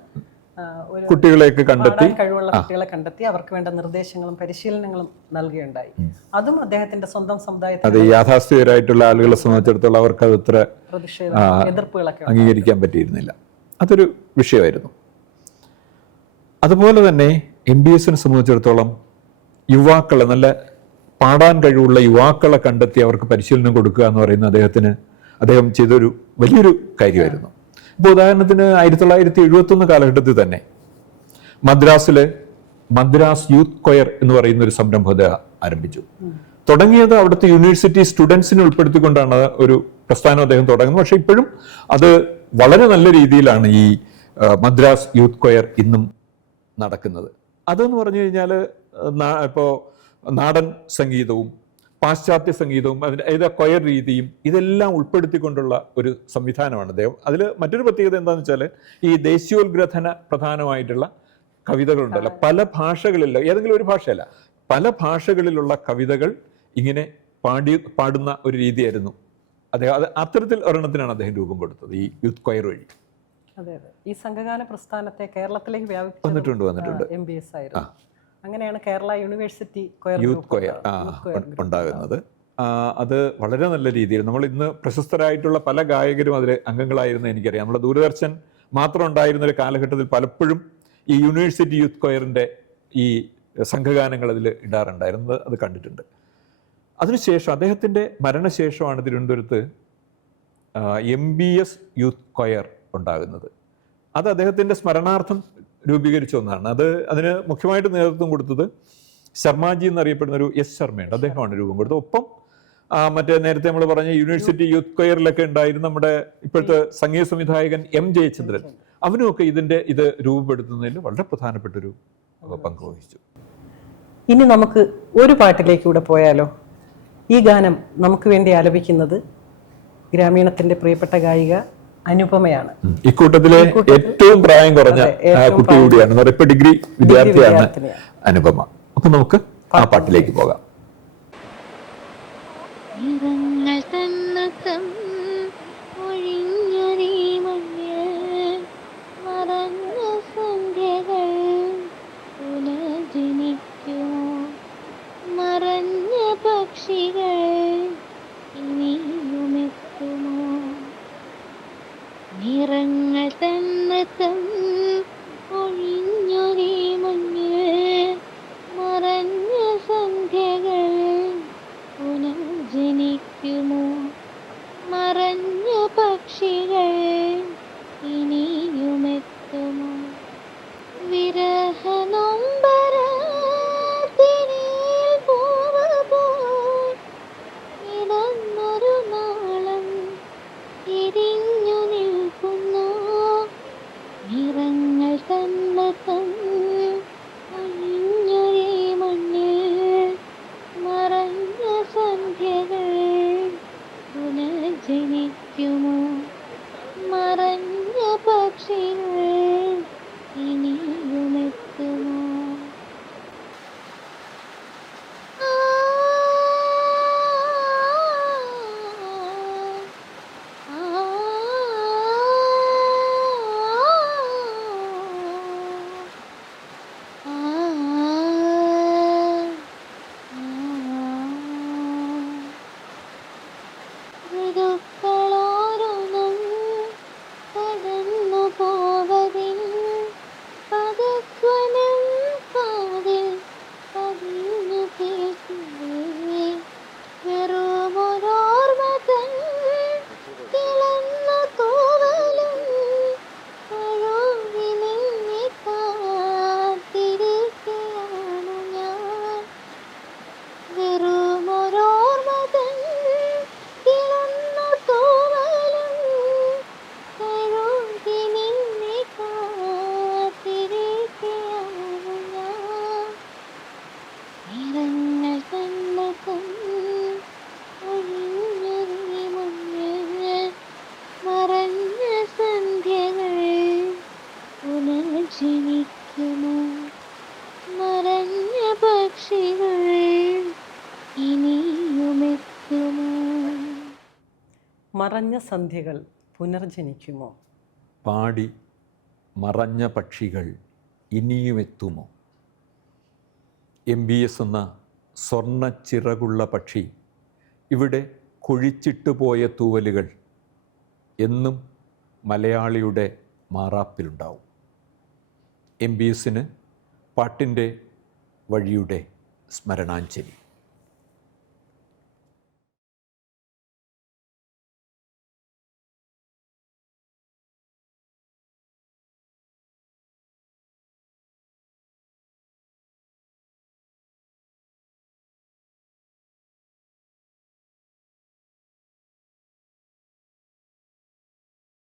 കുട്ടികളെയൊക്കെ കണ്ടെത്തി, കഴിവുള്ള കുട്ടികളെ കണ്ടെത്തി അവർക്ക് വേണ്ട നിർദ്ദേശങ്ങളും പരിശീലനങ്ങളും നൽകുകയുണ്ടായി. അതും അദ്ദേഹത്തിന്റെ സ്വന്തം സമുദായത്തിൽ അത് യാഥാസ്ഥിതരായിട്ടുള്ള ആളുകളെ സംബന്ധിച്ചിടത്തോളം അവർക്ക് അത് അത്ര എതിർപ്പുകളൊക്കെ അംഗീകരിക്കാൻ പറ്റിയിരുന്നില്ല. അതൊരു വിഷയമായിരുന്നു. അതുപോലെ തന്നെ MBSനെ സംബന്ധിച്ചിടത്തോളം യുവാക്കളെ, നല്ല പാടാൻ കഴിവുള്ള യുവാക്കളെ കണ്ടെത്തി അവർക്ക് പരിശീലനം കൊടുക്കുക എന്ന് പറയുന്നത് അദ്ദേഹം ചെയ്തൊരു വലിയൊരു കാര്യമായിരുന്നു. ഇപ്പോൾ ഉദാഹരണത്തിന് 1971 കാലഘട്ടത്തിൽ തന്നെ മദ്രാസ് യൂത്ത് കൊയർ എന്ന് പറയുന്ന ഒരു സംരംഭം ആരംഭിച്ചു. തുടങ്ങിയത് അവിടുത്തെ യൂണിവേഴ്സിറ്റി സ്റ്റുഡൻസിനെ ഉൾപ്പെടുത്തിക്കൊണ്ടാണ് ഒരു പ്രസ്ഥാനം അദ്ദേഹം തുടങ്ങുന്നത്. പക്ഷെ ഇപ്പോഴും അത് വളരെ നല്ല രീതിയിലാണ് ഈ മദ്രാസ് യൂത്ത് കൊയർ ഇന്നും നടക്കുന്നത്. അതെന്ന് പറഞ്ഞു കഴിഞ്ഞാൽ ഇപ്പോൾ നാടൻ സംഗീതവും പാശ്ചാത്യ സംഗീതവും അതിൻ്റെ കൊയർ രീതിയും ഇതെല്ലാം ഉൾപ്പെടുത്തിക്കൊണ്ടുള്ള ഒരു സംവിധാനമാണ് അദ്ദേഹം. അതിൽ മറ്റൊരു പ്രത്യേകത എന്താണെന്ന് വെച്ചാൽ ഈ ദേശീയോദ്ഗ്രഥന പ്രധാനമായിട്ടുള്ള കവിതകളുണ്ടല്ലോ, പല ഭാഷകളിലുള്ള, ഏതെങ്കിലും ഒരു ഭാഷയല്ല, പല ഭാഷകളിലുള്ള കവിതകൾ ഇങ്ങനെ പാടുന്ന ഒരു രീതിയായിരുന്നു അദ്ദേഹം. അത് അത്തരത്തിൽ ഒരെണ്ണത്തിനാണ് അദ്ദേഹം രൂപം കൊടുത്തത് ഈ യൂത്ത് കൊയർ വഴി. അതെ അതെ, ഈ സംഘഗാന പ്രസ്ഥാനത്തെ കേരളത്തിലേക്ക് വന്നിട്ടുണ്ട്. MBS ആയിരുന്നു. അങ്ങനെയാണ് കേരള യൂണിവേഴ്സിറ്റി യൂത്ത് കൊയർ ഉണ്ടാകുന്നത്. അത് വളരെ നല്ല രീതിയിൽ നമ്മൾ ഇന്ന് പ്രശസ്തരായിട്ടുള്ള പല ഗായകരും അതിൽ അംഗങ്ങളായിരുന്നു എനിക്കറിയാം. നമ്മുടെ ദൂരദർശൻ മാത്രം ഉണ്ടായിരുന്ന ഒരു കാലഘട്ടത്തിൽ പലപ്പോഴും ഈ യൂണിവേഴ്സിറ്റി യൂത്ത് കൊയറിൻ്റെ ഈ സംഘഗാനങ്ങൾ അതിൽ ഇടാറുണ്ടായിരുന്നത് അത് കണ്ടിട്ടുണ്ട്. അതിനുശേഷം അദ്ദേഹത്തിൻ്റെ മരണശേഷമാണ് തിരുവനന്തപുരത്ത് MBS യൂത്ത് കൊയർ ഉണ്ടാകുന്നത്. അത് അദ്ദേഹത്തിൻ്റെ സ്മരണാർത്ഥം രൂപീകരിച്ച ഒന്നാണ്. അതിന് മുഖ്യമായിട്ട് നേതൃത്വം കൊടുത്തത് ശർമാജി എന്നറിയപ്പെടുന്ന ഒരു S. ശർമ്മയുണ്ട്, അദ്ദേഹമാണ് രൂപം കൊടുത്തത്. ഒപ്പം മറ്റേ നേരത്തെ നമ്മൾ പറഞ്ഞ യൂണിവേഴ്സിറ്റി യൂത്ത് കൊയറിലൊക്കെ ഉണ്ടായിരുന്ന നമ്മുടെ ഇപ്പോഴത്തെ സംഗീത സംവിധായകൻ M. ജയചന്ദ്രൻ, അവനുമൊക്കെ ഇത് രൂപപ്പെടുത്തുന്നതിൽ വളരെ പ്രധാനപ്പെട്ടൊരു പങ്ക് വഹിച്ചു. ഇനി നമുക്ക് ഒരു പാട്ടിലേക്ക് കൂടെ പോയാലോ? ഈ ഗാനം നമുക്ക് വേണ്ടി ആലപിക്കുന്നത് ഗ്രാമീണത്തിന്റെ പ്രിയപ്പെട്ട ഗായിക അനുപമയാണ്. ഇക്കൂട്ടത്തിലെ ഏറ്റവും പ്രായം കുറഞ്ഞ കുട്ടി കൂടിയാണ്. ഇപ്പൊ ഡിഗ്രി വിദ്യാർത്ഥിയാണ് അനുപമ. അപ്പൊ നമുക്ക് ആ പാട്ടിലേക്ക് പോകാം. നിറങ്ങൾ തന്നൃത്തം ഒഴിഞ്ഞൊരീ മഞ്ഞിൽ മറഞ്ഞ സന്ധ്യകൾ പുനർജനിക്കുമോ, മറഞ്ഞ പക്ഷികൾ ഇനിയുമെത്തുമോ, വിരഹനൊമ്പരം പക്ഷികൾ ഇനിയുമെത്തുമോ? മറഞ്ഞ സന്ധ്യകൾ പുനർജനിക്കുമോ? പാടി മറഞ്ഞ പക്ഷികൾ ഇനിയുമെത്തുമോ? MBS എന്ന സ്വർണ്ണ ചിറകുള്ള പക്ഷി ഇവിടെ കുഴിച്ചിട്ട് പോയ തൂവലുകൾ എന്നും മലയാളിയുടെ മാറാപ്പിലുണ്ടാവും. MBSന് പാട്ടിൻ്റെ വഴിയുടെ സ്മരണാഞ്ജലി.